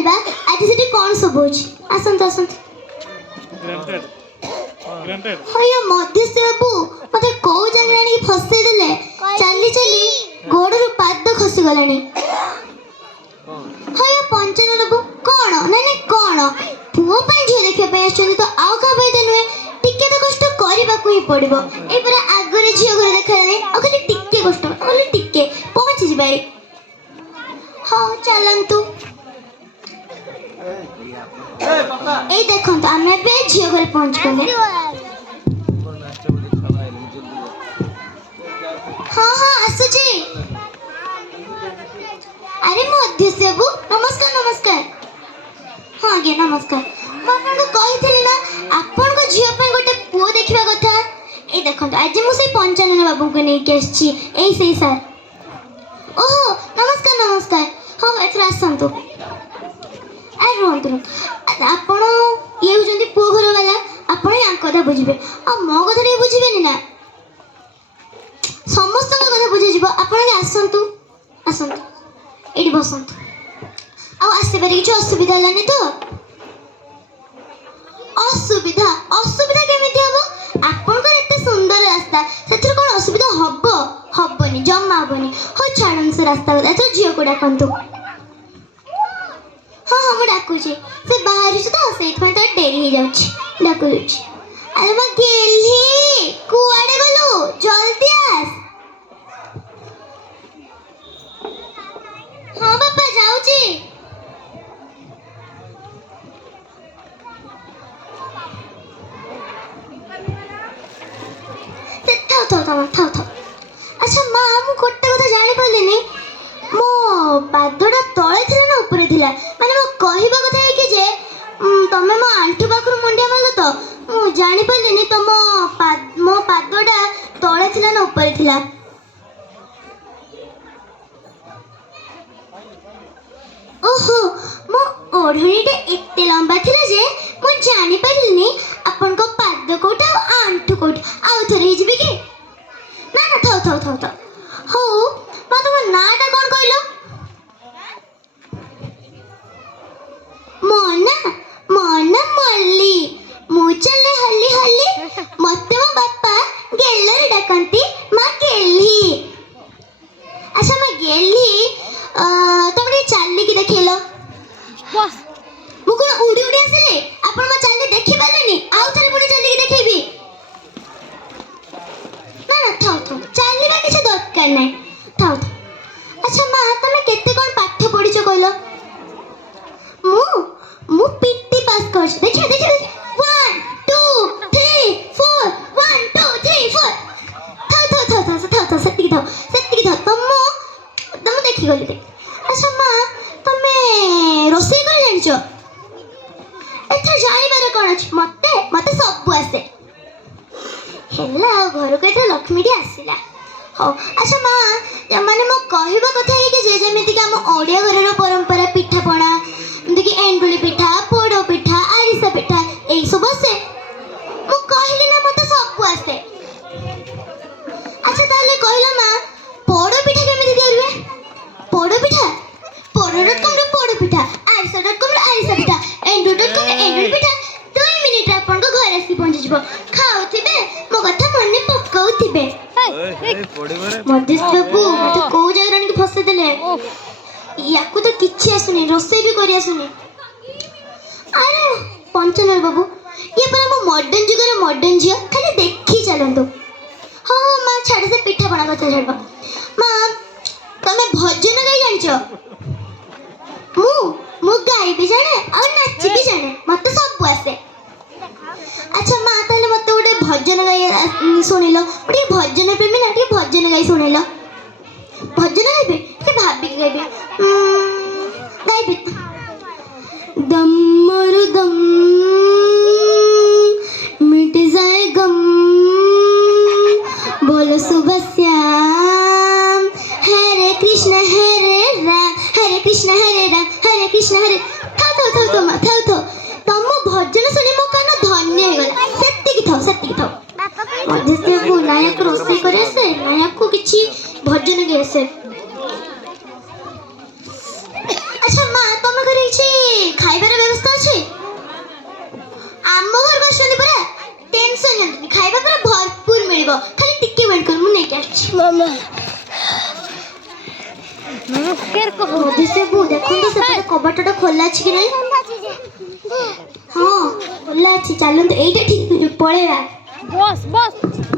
जानिबा आज सेठी कोन सब होछ आसंत आसंत ग्रांटेड हय मध्यस्थ बाबू मते को जगह आनी फसे देले चली चली गोड़ रु पाद खसी गलानी हय पंचन बाबू कोन नै कोन पुओ पय झियो देखिया पय आछन तो आउ का भाई देनुए टिके तो कष्ट करबा को ही पड़िबो ए पूरा आगरे झियो घर देखाले आ खाली टिके कष्ट खाली टिके पहुंच जिबाई हां चलंतु ए देखंतु आमे बे झियो घर पहुंच गले हाँ हाँ आसुची अरे मध्यस्थ बाबू नमस्कार नमस्कार हाँ आज्ञा नमस्कार ମୁଁ ଆପଣଙ୍କୁ କହିଥିଲି ନା ଆପଣଙ୍କ ଝିଅ ପାଇଁ ଗୋଟେ ପୁଅ ଦେଖିବା କଥା ଏଇ ଦେଖନ୍ତୁ ଆଜି ମୁଁ ସେଇ ପଞ୍ଚାନନ ବାବୁଙ୍କୁ ନେଇକି ଆସିଛି ଏଇ ସେଇ ସାର୍ ଓହୋ ନମସ୍କାର ନମସ୍କାର ହଉ ଏଥର ଆସନ୍ତୁ ଆରେ ରୁହନ୍ତୁ ଆପଣ ଇଏ ହେଉଛନ୍ତି ପୁଅ ଘର ବାଲା ଆପଣ ୟାଙ୍କ କଥା ବୁଝିବେ ଆଉ ମୋ କଥା ଟିକେ ବୁଝିବେନି ନା ସମସ୍ତଙ୍କ କଥା ବୁଝିଯିବ ଆପଣ ଆସନ୍ତୁ ଆସନ୍ତୁ ଏଇଠି ବସନ୍ତୁ ଆଉ ଆସିବାରେ କିଛି ଅସୁବିଧା ହେଲାନି ତ असुविधा असुविधा केमिति हबो आपनकर एते सुंदर रास्ता सेथर कोन असुविधा हबो हबोनी जम्मा हबोनी हो छाड़न से रास्ता बता तो जियो को डाकंतु हां हम डाकू छी से बाहर छी तो सेठ में तो डेरी हो जाउची डाकू छी अरे मा गेली कुआडे गलु जल्दी आस हां बापा जाउची थाओ अच्छा माँ मु गोटे कथा जानी पालिनी मो पादटा तले थिला ना ऊपर थिला माने मो कहिबा कथा है कि जे तमे मो आंठू पाखरु मुंडिया मारलो तो मु जानी पालिनी तो मो पादटा तले थिला ना ऊपर थिला ओहो मो ओढ़णीटा एते लंबा थिला जे मु जानी पालिनी अपन को पाद कोठा आंठू कोठा आउ थरे हिजबे कि ना ना थाओ हो मा तुम नाटा कौन कहलो मोना मल्ली मु चले हल्ली हल्ली मते मो बापा गेल्लर डाकंती मा गेल्ली अच्छा मा गेल्ली तुम रे चाली की देखिलो बस मु कोन उडी उडी आसले आपण मा चाली देखि पालेनी आउ थरे पुणी चाली की देखिबी थाओ चालिबा किसी दरकार नहीं थाओ अच्छा माँ तुम केते कौन पाठ पढ़ी कहल मु पीटी पास कर देखिए देखिए 1 2 3 4 1 2 3 4 थाओ सेति थाओ तुम देखि गली देख अच्छा माँ तुम रोषेई कर जानिचो एथर जानिबार कोन अछि मते सब आसे हेला घर को तो लक्ष्मी टी आसीला हो अच्छा माँ माने मो कहबा कथा है कि जे जेमिति कि हम ओडिया घर रो परंपरा पिठा पणा जेमिति कि एंडुली पिठा पोड़ो पिठा आरिसा पिठा एई सब से मो कहली ना मते सब आसे अच्छा ताले कहला माँ पोड़ो पिठा केमिति दियरुए पोड़ो.com रो पोड़ो पिठा आरिसा.com रो आरिसा पिठा एंडु.com रो एंडुली पिठा 2 मिनिट रे आपन को घर आसी पहुंच जिवो खाउथिबे मो कथा मने पकाउथिबे मध्यस्थ बाबू मते को जगह रानी के फसे देले याकू तो किछि आसुनी रोसे भी करि आसुनी अरे पंचनर बाबू ये पर मो मॉडर्न जुगर मॉडर्न जिया खाली देखि चलंतु हां मां छाड़ से पिठा बना कथा छाड़ मां तमे भजन गाई जानछो मु गाई भी जाने और नाच भी जाने मते सब आसे अच्छा माँ ताले मते गोटे भजन गाई शुणिल गोटे भजन प्रेमी ना टे भजन गाई शुणिल भजन गाइबे के भाबी गाइबे गाइबे दम दम मिट जाए गम बोलो सुबह श्याम हरे कृष्ण हरे राम हरे कृष्ण हरे राम हरे कृष्ण हरे थाओ तम भजन शुणी मो कान धन्य हो गला सेति थाओ मध्यस्थ को नायक रोसे करे से नायक को किछि भजन गे से अच्छा माँ तुम घर ଯାଆନ୍ତୁନି ଖାଇବା ପୁରା ଭରପୁର ମିଳିବ ଖାଲି ଟିକେ ୱେଟ୍ କର ମୁଁ ନେଇକି ଆସିଛି ମାମା ମାମା କେର କହ ମଧୁସେବୁ ଦେଖନ୍ତୁ ସେପଟେ କବାଟଟା ଖୋଲା ଅଛି କି ନାହିଁ ହଁ ଖୋଲା ଅଛି ଚାଲନ୍ତୁ ଏଇଟା ଠିକ୍ ପଳେଇବା ବସ୍ ବସ୍